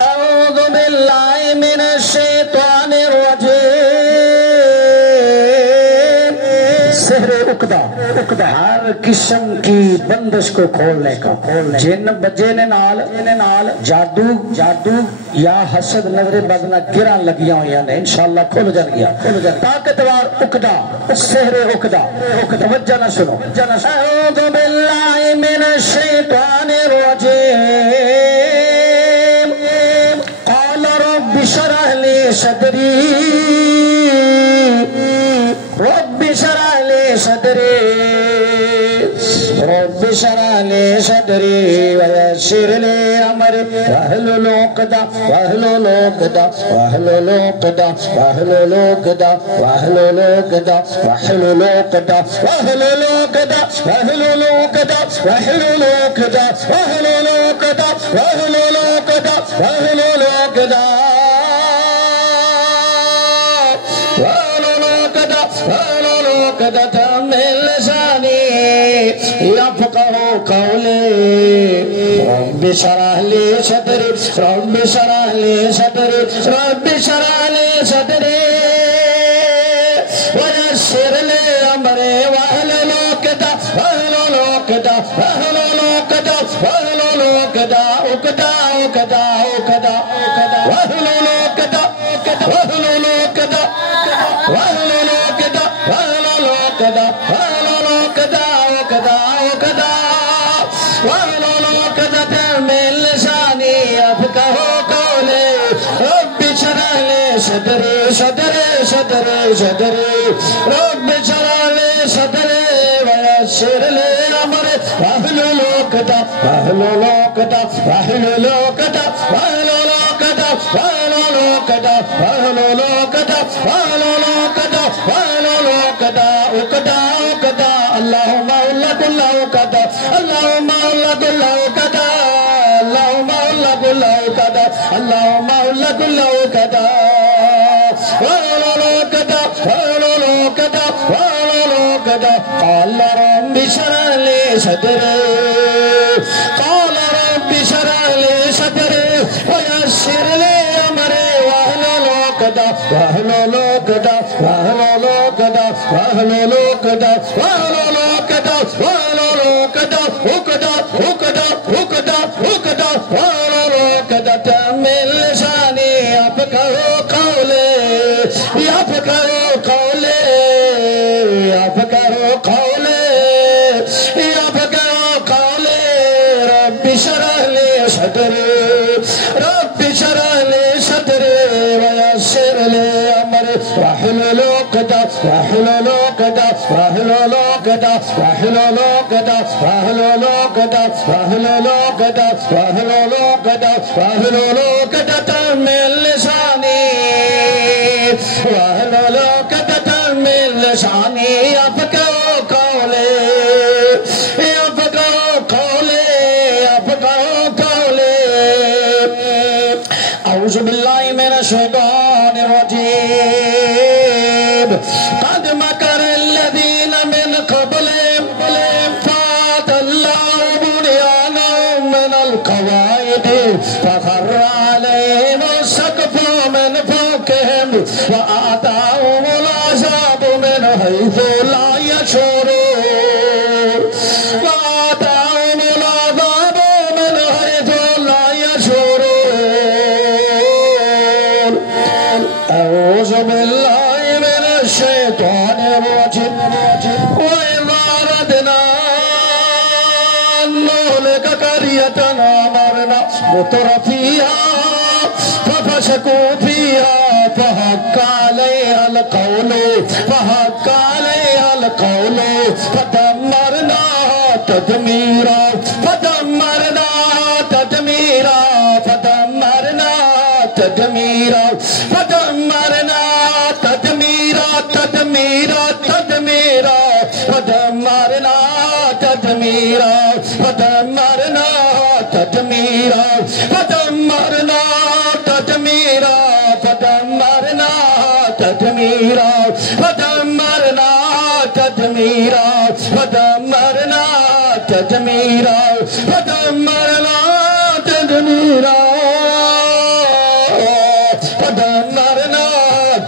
अऊज़ु बिल्लाहि मिनश शैतानिर रजीम। सहरे उकदा हर किस्म की बंदिश को खोलने का, जिन बजेने नाल जादू या हसद नजरे बदना गिरा लगिया हुई ने इंशाअल्लाह खुल जाएगा। ताकतवर उकदा सहरे उकदा तवज्जो न सुनो। अऊज़ु बिल्लाहि मिनश शैतानिर रजीम। क़ाल रब्बि शरह ली सदरी रब्बि शरह ली सदरी रब्बि शरह ली सदरी वयस्सिर ली अमरी वहलुल उक़दा वहलुल उक़दा वहलुल उक़दा वहलुल उक़दा वहलुल उक़दा वहलुल उक़दा वहलुल उक़दा वहलुल उक़दा वहलुल उक़दा वहलुल उक़दा वहलुल उक़दा वहलुल उक़दा मिन लिसानी यफ़क़हू क़ौली रब्बि शरह ली सदरी रब्बि शरह ली सदरी रब्बि शरह ली सदरी वयस्सिर ली अमरी वहलुल उक़दा वहलुल उक़दा वहलुल उक़दा वहलुल उक़दा उक़दा उक़दा उक़दा वहलुल उक़दा वहलुल उक़दा वहलुल उक़दा वहलुल उक़दा वहलुल उक़दा उक़दा उक़दा वहलुल उक़दा मिन लिसानी यफ़क़हू क़ौली रब्बि शरह ली सदरी सदरी सदरी सदरी रब्बि शरह ली सदरी वयस्सिर ली अमरी वहलुल उक़दा वहलुल उक़दा वहलुल उक़दा वहलुल उक़दा वहलुल उक़दा वहलुल उक़दा वहलुल उक़दा वहलुल उक़दा उक़दा उक़दा अल्लाहुम्मा उल्लकुल उक़दा अल्लाहुम्मा उल्लकुल उक़दा अल्लाहुम्मा उल्लकुल उक़दा अल्लाहुम्मा उल्लकुल उक़दा वहलुल उक़दा वहलुल उक़दा वहलुल उक़दा क़ाल रब्बि शरह ली सदरी क़ाल रब्बि शरह ली सदरी वयस्सिर ली अमरी वहलुल उक़दा वहलुल उक़दा वहलुल उक़दा वहलुल उक़दा वहलुल उक़दा वहलुल उक़दा उक़दा उक़दा उक़दा उक़दा वहलुल उक़दा मिन लिसानी यफ़क़हू क़ौली यफ़क़हू क़ौली यफ़क़हू क़ौली यफ़क़हू क़ौली रब्बि शरह ली सदरी रब्बि शरह ली सदरी वयस्सिर ली अमरी वहलुल उक़दा वहलुल उक़दा वहलुल उक़दा वहलुल उक़दा वहलुल उक़दा वहलुल उक़दा वहलुल उक़दा वहलुल उक़दा मिन लिसानी वहलुल उक़दा मिन लिसानी यफ़क़हू क़ौली यफ़क़हू क़ौली यफ़क़हू क़ौली अऊज़ु बिल्लाहि मिनश शैतानिर रजीम क़द मकर अल्लज़ीन मिन क़ब्लिहिम फ़अतल्लाहु बुनियानहुम मिनल क़वाइद फ़ख़र्र अलैहिमुस सक़्फ़ु मिन फ़ौक़िहिम वअताहुमुल अज़ाबु मिन हैथु ला यशऊरून वअताहुमुल अज़ाबु मिन हैथु ला यशऊरून अऊज़ु बिल्लाहि मिनश शैतानिर रजीम वइज़ा अरदना अन नुहलिक क़र्यतन अमरना मुत्रफीहा फफसकू फीहा फहक्क अलैहल क़ौलु फदम्मरनाहा तदमीरा फदम्मरनाहा तदमीरा फदम्मरनाहा तदमीरा फदम्मरनाहा तदमीरा तदमीरा तदमीरा फदम्मरनाहा तदमीरा फदम्मरनाहा तदमीरा फदम्मरनाहा तदमीरा फदम्मरनाहा तदमीरा फदम्मरनाहा तदमीरा फदम्मरनाहा तदमीरा फदम्मरनाहा तदमीरा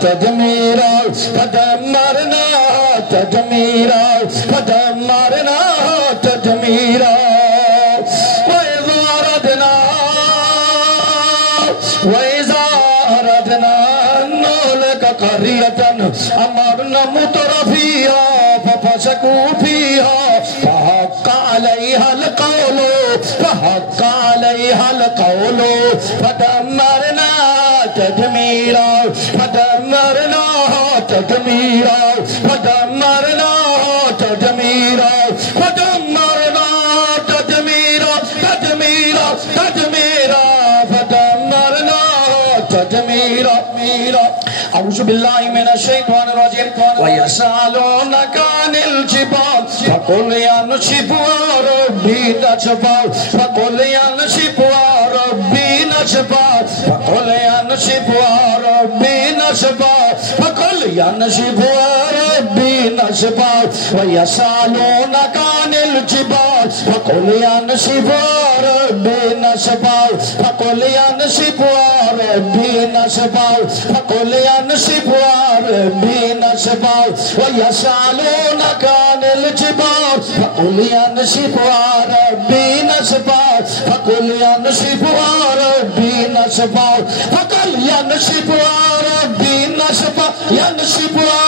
تدميرا فدمرنا تدميرا فدمرنا تدميرا وإذا أردنا نهلك قرية أمرنا مترفيها ففسقوا فيها فحق عليها القول فدمرنا تدميرا فدمرناها تدميرا فدمرنا تدميرا فدمرنا تدميرا تدميرا تدميرا فدمرنا تدميرا أعوذ بالله من الشيطان الرجيم ويسألونك عن الجبال فقل ينسفها ربي نسفا فقل ينسفها ربي نسفا فقل ينسفها ربي نسفا فقل ينسفها ربي نسفا ويسألونك عن الجبال فقل ينسفها ربي نسفا فقل ينسفها ربي نسفا فقل ينسفها ربي نسفا ويسألونك عن الجبال فقل ينسفها ربي نسفا فقل ينسفها ربي نسفا فقل ينسفها ربي نسفا ينسفها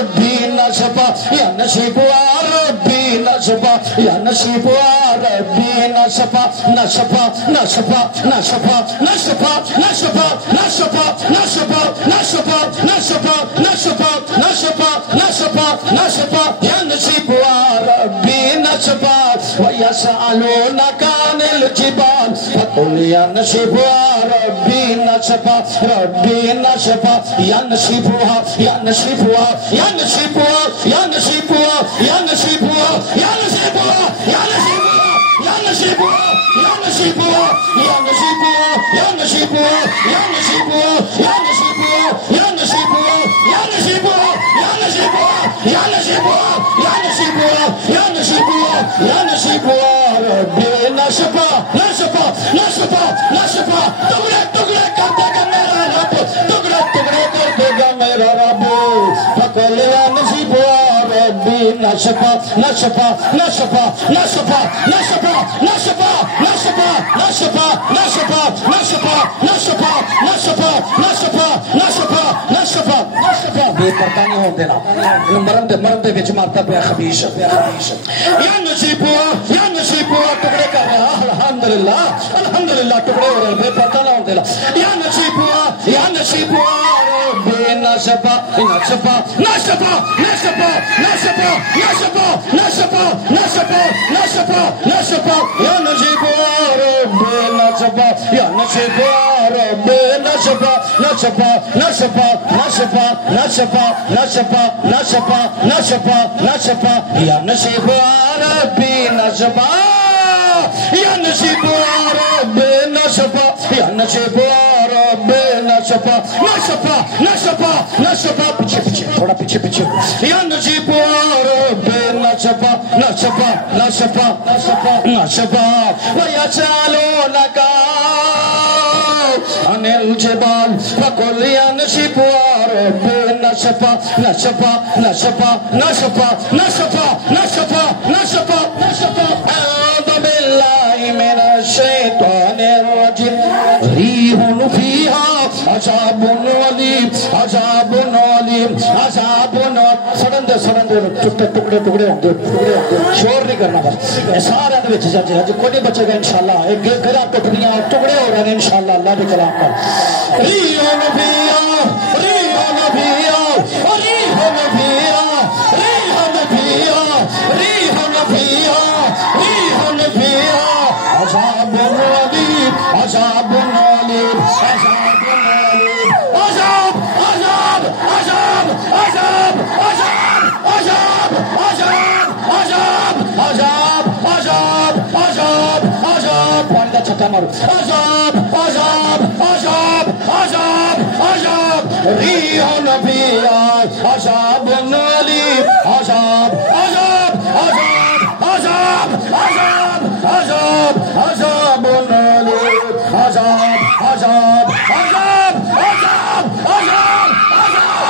ربي نسفا ينسفها ربي نسفا ينسفها ربي نسفا نسفا نسفا نسفا نسفا نسفا نسفا نسفا نسفا نسفا نسفا نسفا نسفا نسفا ينسفها ربي نسفا ويسألونك عن الجبال فقل ينسفها ربي نسفا ربي نسفا ينسفها ينسفها ينسفها ينسفها ينسفها ينسفها ينسفها ينسفها ينسفها ينسفها ينسفها ينسفها ينسفها ينسفها ينسفها ينسفها ينسفها ينسفها ينسفها ربي نسفا نسفا نسفا نسفا टुकड़े टुकड़े कर देगा मेरा रब टुकड़े टुकड़े कर देगा मेरा रब फकल नसीबा रब्बी नसफा नसफा नसफा नसफा नसफा नसफा नसफा नसफा नसफा नसफा नसफा नसफा नसफा नसफा नसफा नसफा बेपरदा नहीं होने देना मरन दे विच मारता पे खबीश या नसीबा टुकड़े कर रहा अल्हम्दुलिल्लाह अल्हम्दुलिल्लाह टुकड़े हो रहे बेपरदा ना होने देना या नसीबा बेनसफा नसफा नसफा नसफा नसफा नसफा नसफा नसफा नसफा नसफा या नसीबा बेनसफा या नसीबा बेनसफा नसफा नसफा नसफा नसफा नसफा नसफा नसफा नसफा या नसीबा बेनसफा या नसीबा बेनसफा या नसीबा बेनसफा नसफा नसफा नसफा पीछे पीछे थोड़ा पीछे पीछे या नसीबा बेनसफा नसफा नसफा नसफा नसफा वयसअलूनक अनिल जिबाल फकुल यनसिफुहा रब्बी नसफा नसफा नसफा नसफा नसफा नसफा नसफा नसफा अऊज़ु बिल्लाहि मिनश शैतानिर रजीम रीहुन फीहा अज़ाबुन अलीम अज़ाबुन अलीम अज़ाबुन सड़न दे टुकड़े टुकड़े होंगे शोर नहीं करना बस सारे विच जज कोई नहीं बचेगा इंशाल्लाह एक गिरा टुकड़ियां टुकड़े हो रहे हैं इंशाल्लाह अल्लाह के कलाम पर रीहुन फीहा रीहुन फीहा रीहुन फीहा रीहुन फीहा रीहुन फीहा रीहुन फीहा अज़ाबुन अलीम अज़ाबुन अलीम अज़ाबुन अलीम अज़ाब अज़ाब अज़ाब अज़ाब अज़ाब अज़ाब अज़ाब अज़ाब अज़ाब अज़ाब अज़ाब पानी का छक्का मारो अज़ाब अज़ाब अज़ाब अज़ाब अज़ाब रीहुन फीहा अज़ाबुन अलीम अज़ाब अज़ाब अज़ाब अज़ाब अज़ाब अज़ाब अज़ाबुन अलीम अज़ाब अज़ाब अज़ाब अज़ाब अज़ाब अज़ाब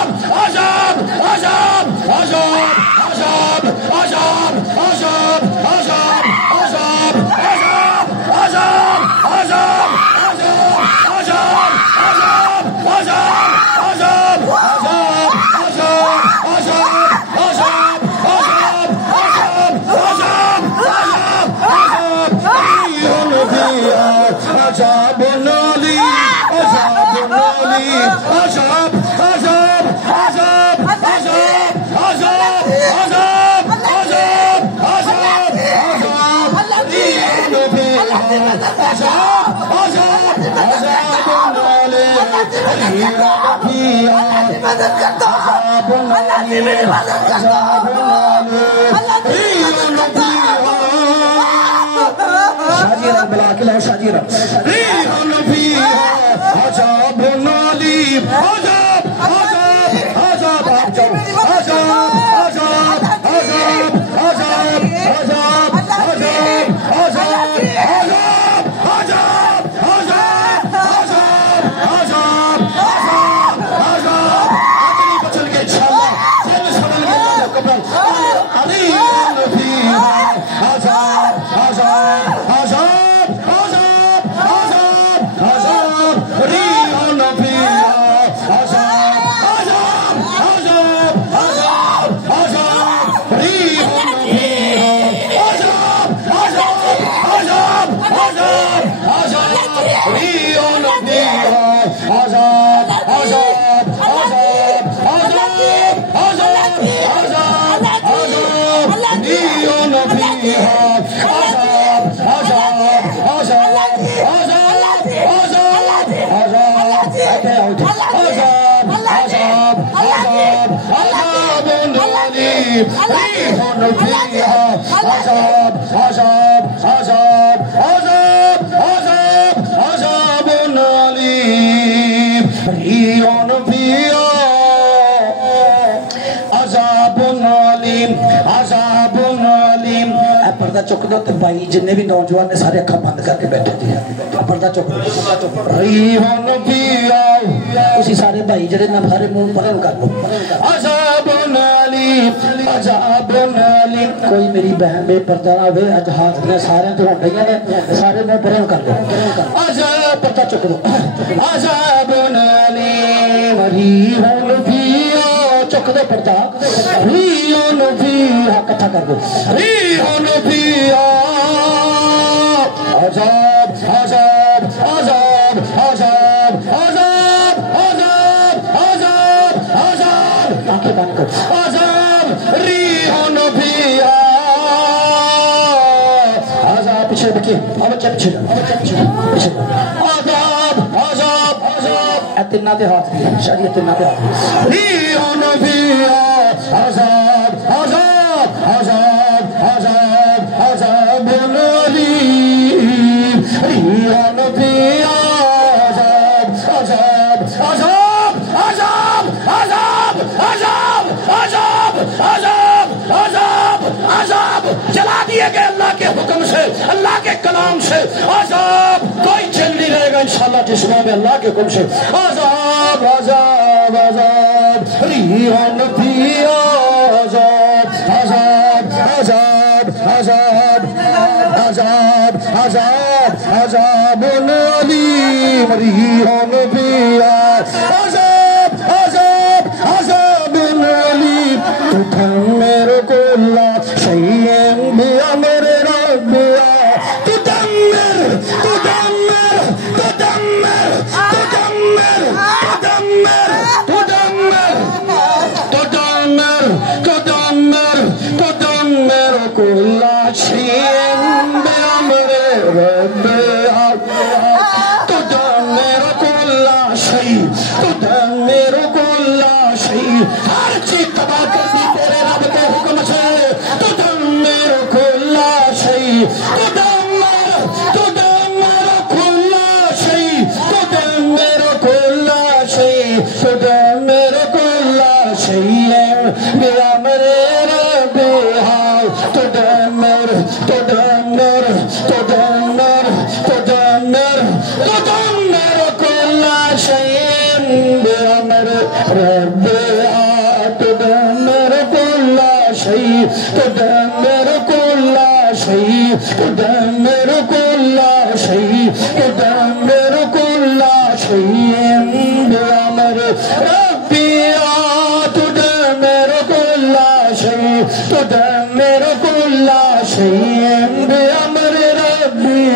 पर्दा चुक दो तो भाई जिन्ने भी नौजवान ने सारे अखा बंद करके बैठे थे पर्दा चुक उसी सारे भाई जड़े ना सारे मुंह परण कर लो कोई मेरी बहन में पर्दा ना हो अज हाथ ने सारे तो होंडियां ने सारे मुंह परण कर लो पर्दा चुक दो चुक दो पर्दा इकट्ठा कर दो आजाद आजाद आजाद आजाद आजाद आजाद आजाद आजाद आंखें बंद कर आजाद रिहोन पिया आजाद पीछे देखिए अब क्या पीछे पीछे आजाद आजाद आजाद तिन्ना दे हाथ दिए शायद तिन्ना दे हाथ रिहोन पिया आजाद आजाद आजाद आजाद आजाद बोली रिहोन पिया आजाद आजाद आजाद आजाद आजाद आजाद आजाद आजाद आजाद आजाद जला दिए गए अल्लाह के हुक्म से अल्लाह के कलाम से आजाद कोई चल नहीं रहेगा इंशाल्लाह जिस्मां में अल्लाह के हुक्म से आजाद आजाद आजाद रिहोन पिया आजाद आजाद आजाद आजाद आजाद आजाद आजाद बोली रिहोन पिया आजाद आजाद आजाद बोली तू मेरे को ला सैयद बिया मेरे रबिया तू दम्मर तू दम्मर तू दम्मर तू दम्मर तू दम्मर तू दम्मर तू दम्मर तू दम्मर को ला सैयद बिया मेरे रबिया तू दम्मर को ला सैयद तू दम्मर को ला सैयद हर चीज तबाह कर दी तेरे रब के हुक्म से तू दम्मर को ला सैयद तू दम्मर को ला सैयद तू दम्मर को ला सैयद तू दम्मर को ला सैयद मेरा मेरे रबिया तू दम्मर तू दम्मर तू दम्मर तू दम्मर तू दम्मर को ला सैयद मेरा मेरे रबिया تدمر كل شيء تدمر كل شيء تدمر كل شيء بأمر ربي تدمر كل شيء تدمر كل شيء بأمر ربي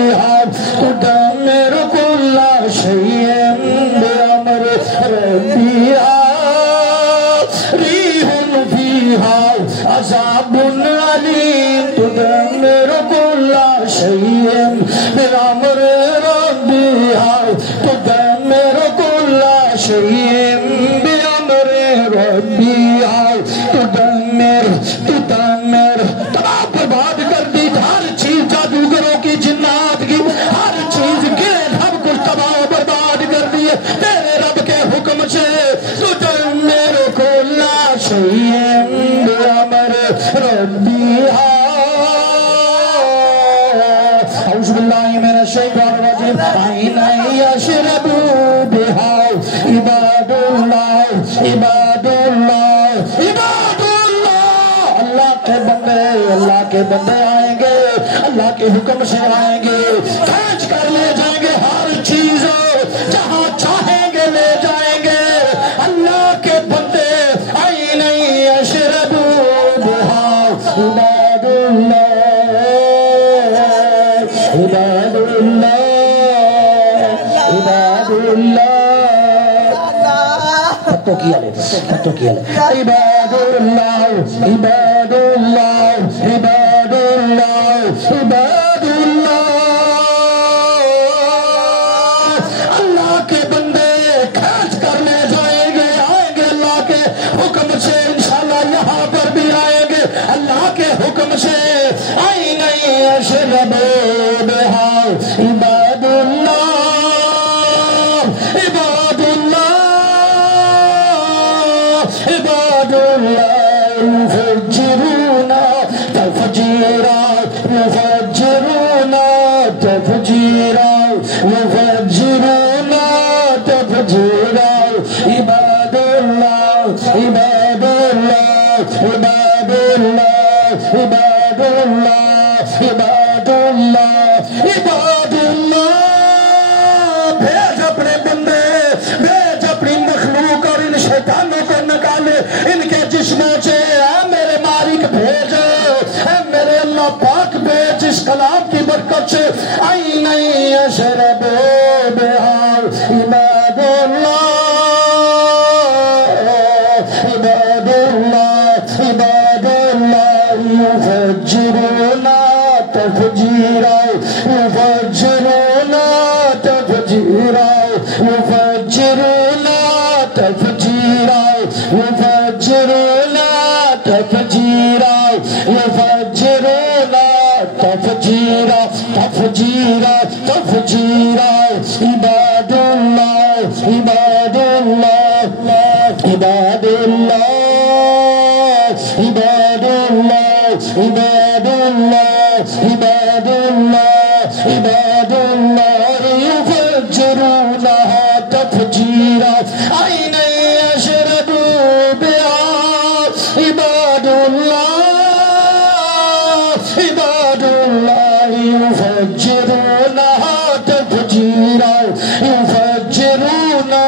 تدمر كل شيء بأمر ربي ريح فيها عذاب أليم تدمر كل شيء بأمر ربها تدمر كل شيء بأمر ربها تدمر تدمر तबाह बर्बाद कर दी हर चीज जादूगरों की जिन्नात की हर चीज के सब कुछ तबाह बर्बाद कर दिए तेरे रब के हुक्म से तुदम्मिर कुल्ल शैइन बिअमर रब्बिहा औज़ु बिल्लाहि मिनश शैतानिर रजीम आइना यशरबू बिहा इबादुल्लाह इबादुल्लाह इबादुल्लाह अल्लाह के बंदे आएंगे अल्लाह के हुक्म से आएंगे खर्च कर ले जाएंगे हर चीज जहां चाहेंगे ले जाएंगे अल्लाह के बंदे आई नहीं अशरबू बिहा इबादुल्लाह इबादुल्लाह इबादुल्लाह तो किया ले इबादुल्लाह इबादुल्लाह इबादुल्लाह इबादुल्लाह अल्लाह के बंदे खर्च करने जाएंगे आएंगे अल्लाह के हुक्म से इंशाल्लाह यहाँ पर भी आएंगे अल्लाह के हुक्म से आई नहीं अशरबू बिहा इबादुल्लाह इबादुल्लाह इबादुल्लाह युफज्जिरूना तफजीरा युफज्जिरूना तफजीरा युफज्जिरूना तफजीरा इबादुल्लाह इबादुल्लाह इबादुल्लाह इबादुल्लाह इबादुल्लाह इबादुल्लाह भेज अपने बंदे भेज अपनी मखलूक और इन शैतानों को निकाले इनके जिस्मों से मेरे मालिक भेज मेरे अल्लाह पाक भेज इस कलाम की बरकत से आई नहीं अशरबू बिहा इबादुल्लाह इबादुल्लाह इबादुल्लाह युफज्जिरूना तफजीरा युफज्जिरूना तफजीरा युफज्जिरूना तफजीरा युफज्जिरूना तफजीरा युफज्जिरूना तफजीरा तफजीरा तफजीरा इबादुल्लाह इबादुल्लाह इबादुल्लाह इबादुल्लाह इबादुल्लाह इबादुल्लाह इबादुल्लाह युफज्जिरूना तफजीरा आइना यशरबू बिहा इबादुल्लाह इबादुल्लाह युफज्जिरूना तफजीरा युफज्जिरूना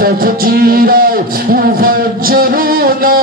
तफजीरा युफज्जिरूना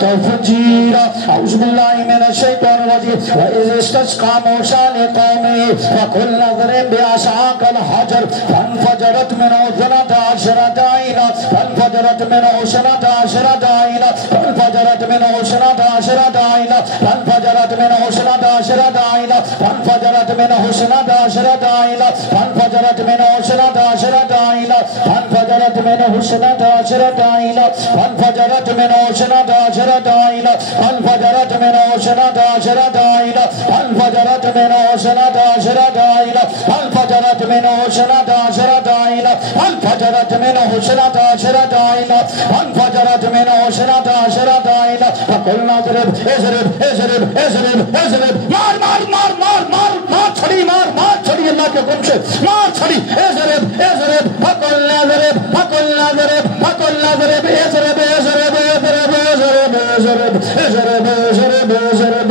तफजीरा औज़ु बिल्लाहि मिनश शैतानिर रजीम व इज़ इस्तस्क़ा मूसा लिक़ौमिही फ़क़ुलना इज़रिब बिअसाक़ल हजर फ़न्फ़जरत मिन्हु इस्नता अशरत ऐना फ़न्फ़जरत मिन्हु इस्नता अशरत ऐना फ़न्फ़जरत मिन्हु इस्नता अशरत ऐना फ़न्फ़जरत मिन्हु इस्नता अशरत ऐना फ़न्फ़जरत मिन्हु इस्नता अशरत ऐना फ़न्फ़जरत मिन्हु इस्नता अशरत ऐना फ़न्फ़जरत मिन्हु इस्नता अशरत ऐना फ़न्फ़जरत मिन्हु इस्नता अशरत ऐना फ़न्फ़जरत मिन्हु इस्नता अशरत ऐना फ़न्फ़जरत मिन्हु इस्नता अशरत ऐना फ़न्फ़जरत मिन्हु इस्नता अशरत ऐना फ़न्फ़जरत मिन्हु इस्नता अशरत ऐना फ़न्फ़जरत मिन्हु इस्नता अशरत ऐना फ़क़ुलना इज़रिब इज़रिब इज़रिब इज़रिब इज़रिब मार मार मार मार मार मार छड़ी मार मार छड़ी अल्लाह के हुक्म से मार छड़ी इज़रिब इज़रिब फ़क़ुलना इज़रिब फ़क़ुलना इज़रिब फ़क़ुलना इज़रिब इज़रिब इज़रिब इज़रिब इज़रिब इज़रिब इज़रिब इज़रिब इज़रिब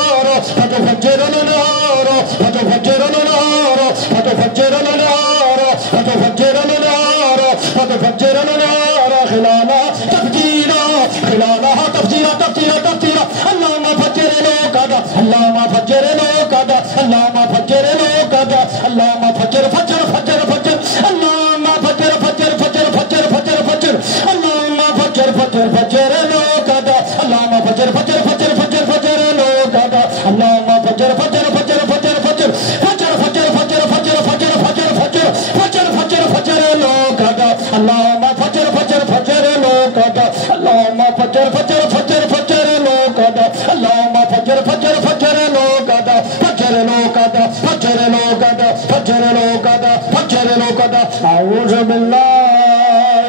الأنهار فتفجر الأنهار فتفجر الأنهار فتفجر الأنهار فتفجر الأنهار خلالها تفجيرا خلالها تفجيرا تفجيرا تفجيرا اللهم فجر العقد اللهم فجر العقد اللهم فجر العقد اللهم فجر فجر فجر فجر اللهم فجر فجر فجر فجر فجر فجر اللهم فجر فجر فجر العقد اللهم فجر فجر فجر فجر فجر العقد اللهم فجر فجر فجر فجر فجر فجر فجر فجر فجر فجر فجر فجر فجر فجر فجر العقد اللهم فجر فجر فجر العقد اللهم فجر فجر فجر فجر العقد اللهم فجر فجر فجر العقد فجر العقد فجر العقد فجر العقد فجر العقد أعوذ بالله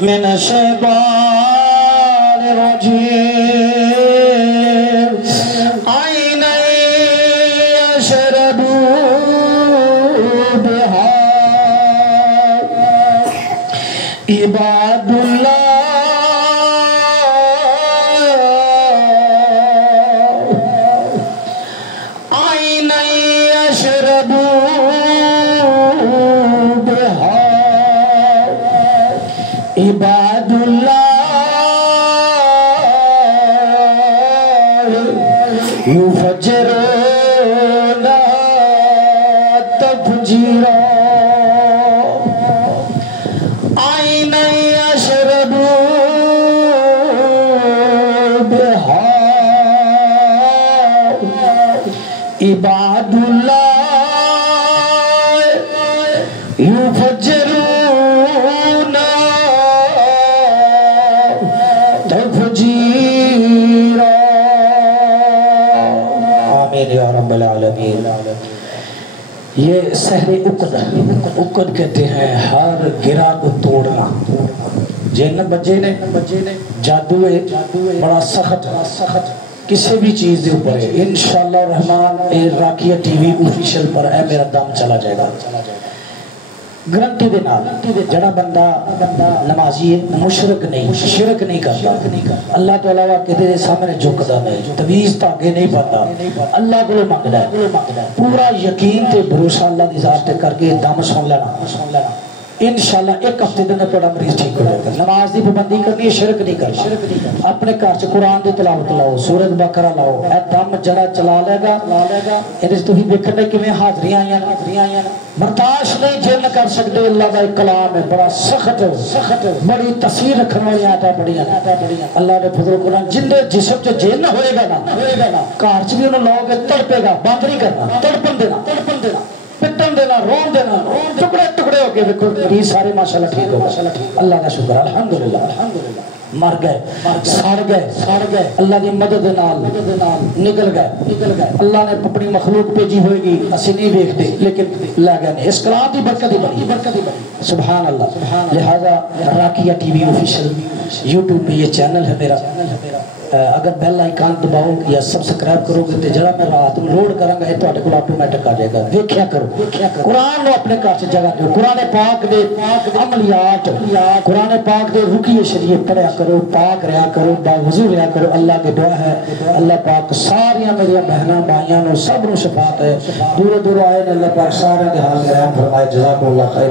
من الشيطان الرجيم عينا يشرب بها عباد الله عينا يشرب بها عباد الله يفجرون تفجيرا عينا يشرب بها عباد الله يفجرون تفجيرا आमीन या रब्बल आलमीन। ये सहरे उकद कहते हैं हर गिरा को तोड़ना। जिन बच्चे ने जादू है बड़ा सख्त किसी भी चीज के ऊपर है इंशाअल्लाह रहमान राकिया टीवी ऑफिशियल पर है मेरा दम चला जाएगा गारंटी दे नाल। जड़ा बंदा नमाजी है मुशरक नहीं शिरक नहीं करता अल्लाह तो अलावा किसी के सामने झुकदा नहीं तवीज धागे नहीं पाता अल्लाह को मंगदा है पूरा यकीन ते भरोसा अल्लाह दी जात ते करके दम सुन लेना इंशाअल्लाह एक हफ्ते दिन थोड़ा मरीज ठीक हो जाएगा। नमाज की पाबंदी करनी है शिरक नहीं करना। अपने घर च कुरान की तिलावत लाओ सूरत बकरा लाओ ए दम जड़ा चला लेगा इहदे च तुसीं देखण दे किवें हाज़रियां आईयां बर्दाश्त नहीं जिन कर सकते अल्लाह का एक कलाम है बड़ा सख्त बड़ी तसीर रखने वाली आयतां बड़ियां अल्लाह ने फजल कुरान जिंदे जिस्म च जिन होएगा ना घर च भी उन्हें लोग तड़पेगा बंद नहीं करना तड़पन देना पिटन देना रोन देना टुकड़े टुकड़े हो गए देखो मरीज सारे माशाल्लाह ठीक हो गए अल्लाह का शुक्र अल्हम्दुलिल्लाह मर गए सड़ गए अल्लाह की मदद नाल निकल गए अल्लाह ने अपनी मखलूक भेजी होगी असि नहीं देखते लेकिन ला गए इस कलाम की बरकत ही बड़ी सुभान अल्लाह। लिहाजा राकिया टीवी ऑफिशियल यूट्यूब पे ये चैनल है मेरा अगर बेल आइकन दबाओ या सब्सक्राइब करोगे तो जरा मैं रात में लोड करांगा ये तुहाडे कोल ऑटोमेटिक आ जाएगा। देखिया करो कुरान नो अपने घर से जगह दो कुरान पाक दे अमलियात कुरान पाक दे रुकिए शरीयत पढ़या करो पाक रहा करो बावजू रहा करो। अल्लाह की दुआ है अल्लाह पाक सारिया मेरी बहना भाइयों सब नु शफात है दूर दूर आए अल्लाह पाक सारे दे हाल रहम फरमाए जज़ाकुमुल्लाह खैर।